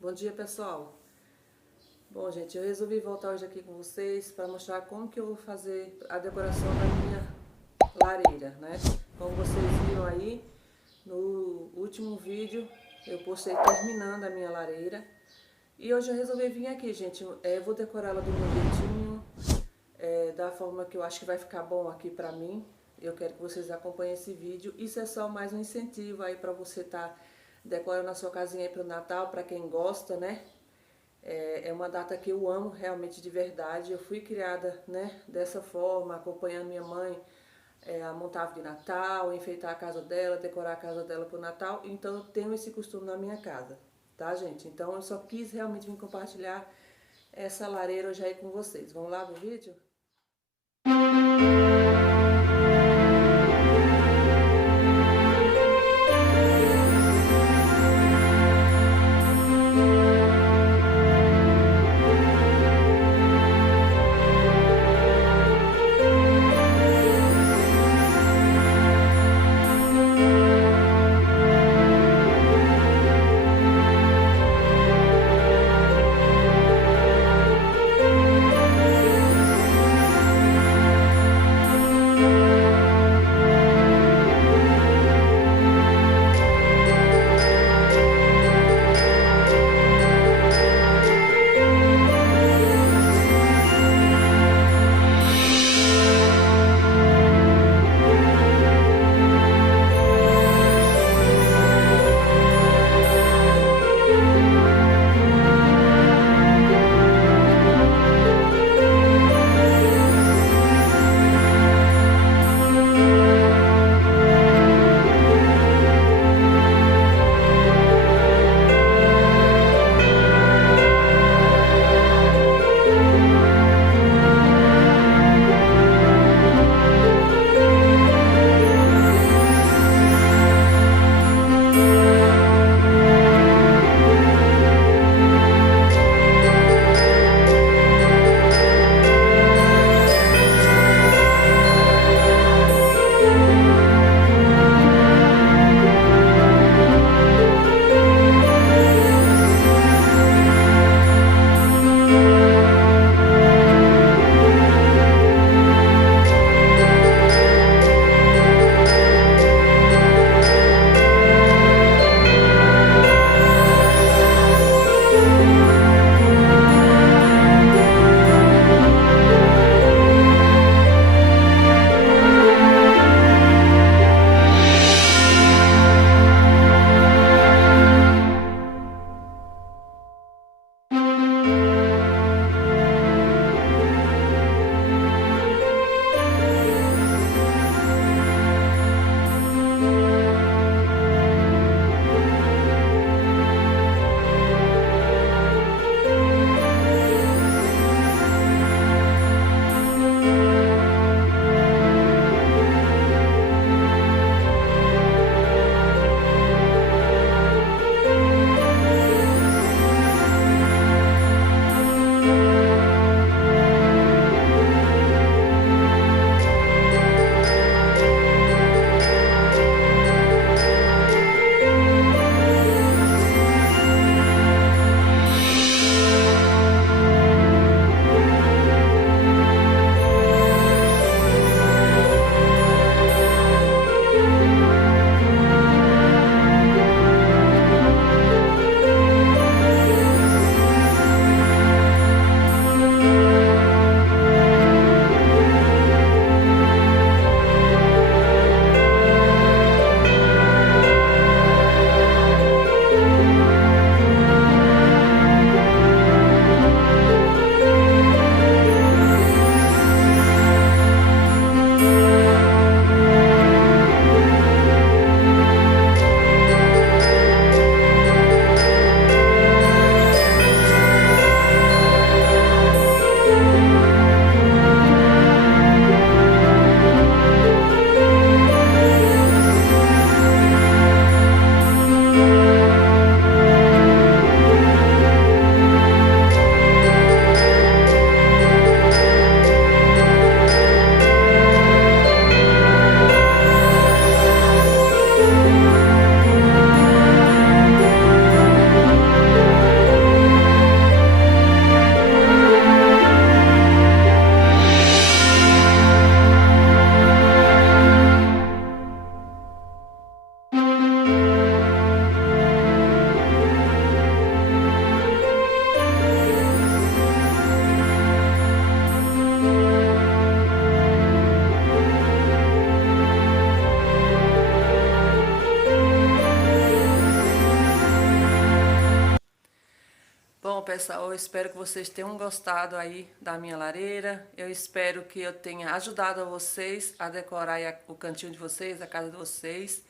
Bom dia, pessoal. Bom, gente, eu resolvi voltar hoje aqui com vocês para mostrar como que eu vou fazer a decoração da minha lareira, né? Como vocês viram aí no último vídeo, eu postei terminando a minha lareira. E hoje eu resolvi vir aqui, gente. Eu vou decorar ela do meu jeitinho, da forma que eu acho que vai ficar bom aqui pra mim. Eu quero que vocês acompanhem esse vídeo. Isso é só mais um incentivo aí pra você estar decorando a sua casinha aí pro Natal, pra quem gosta, né? É uma data que eu amo realmente de verdade. Eu fui criada, né, dessa forma, acompanhando minha mãe a montar a árvore de Natal, enfeitar a casa dela, decorar a casa dela pro Natal. Então eu tenho esse costume na minha casa, tá, gente? Então eu só quis realmente vir compartilhar essa lareira hoje aí com vocês. Vamos lá pro vídeo? Bom, pessoal, eu espero que vocês tenham gostado aí da minha lareira. Eu espero que eu tenha ajudado a vocês a decorar o cantinho de vocês, a casa de vocês.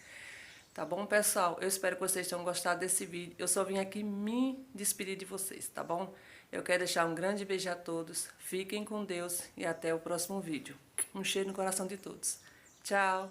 Tá bom, pessoal? Eu espero que vocês tenham gostado desse vídeo. Eu só vim aqui me despedir de vocês, tá bom? Eu quero deixar um grande beijo a todos. Fiquem com Deus e até o próximo vídeo. Um cheiro no coração de todos. Tchau!